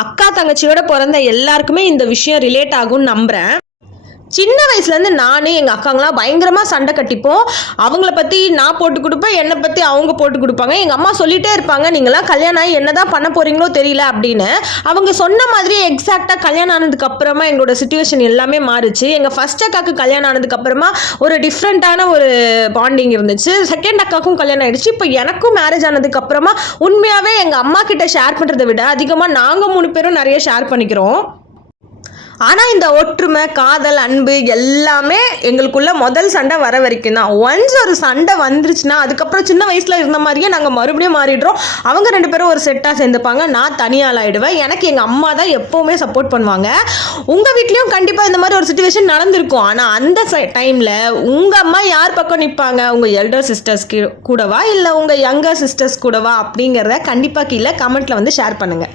அக்கா தங்கச்சியோட பிறந்த எல்லாருக்குமே இந்த விஷயம் ரிலேட் ஆகும்னு நம்புகிறேன். சின்ன வயசுலேருந்து நான் எங்கள் அக்காங்களாம் பயங்கரமாக சண்டை கட்டிப்போம். அவங்கள பற்றி நான் போட்டு கொடுப்பேன், என்னை பற்றி அவங்க போட்டு கொடுப்பாங்க. எங்கள் அம்மா சொல்லிகிட்டே இருப்பாங்க, நீங்களாம் கல்யாணம் ஆகி என்ன தான் பண்ண போகிறீங்களோ தெரியல அப்படின்னு. அவங்க சொன்ன மாதிரி எக்ஸாக்டாக கல்யாணம் ஆனதுக்கப்புறமா எங்களோட சுச்சுவேஷன் எல்லாமே மாறிச்சு. எங்கள் ஃபஸ்ட் அக்காவுக்கு கல்யாணம் ஆனதுக்கப்புறமா ஒரு டிஃப்ரெண்ட்டான ஒரு பாண்டிங் இருந்துச்சு. செகண்ட் அக்காவுக்கும் கல்யாணம் ஆகிடுச்சு. இப்போ எனக்கும் மேரேஜ் ஆனதுக்கப்புறமா உண்மையாகவே எங்கள் அம்மா கிட்ட ஷேர் பண்ணுறதை விட அதிகமாக நாங்கள் 3 பேரும் நிறைய ஷேர் பண்ணிக்கிறோம். ஆனால் இந்த ஒற்றுமை, காதல், அன்பு எல்லாமே எங்களுக்குள்ள முதல் சண்டை வர வரைக்கும் தான். ஒன்ஸ் ஒரு சண்டை வந்துருச்சுன்னா அதுக்கப்புறம் சின்ன வயசில் இருந்த மாதிரியே நாங்கள் மறுபடியும் மாறிடுறோம். அவங்க 2 பேரும் ஒரு செட்டாக சேர்ந்துப்பாங்க, நான் தனியால் ஆகிடுவேன். எனக்கு எங்கள் அம்மா தான் எப்போவுமே சப்போர்ட் பண்ணுவாங்க. உங்கள் வீட்லேயும் கண்டிப்பாக இந்த மாதிரி ஒரு சுச்சுவேஷன் நடந்திருக்கும். ஆனால் அந்த டைமில் உங்கள் அம்மா யார் பக்கம் நிற்பாங்க? உங்கள் எல்டர் சிஸ்டர்ஸ் கூடவா இல்லை உங்கள் யங்கர் சிஸ்டர்ஸ் கூடவா அப்படிங்கிறத கண்டிப்பாக கீழே கமெண்ட்டில் வந்து ஷேர் பண்ணுங்கள்.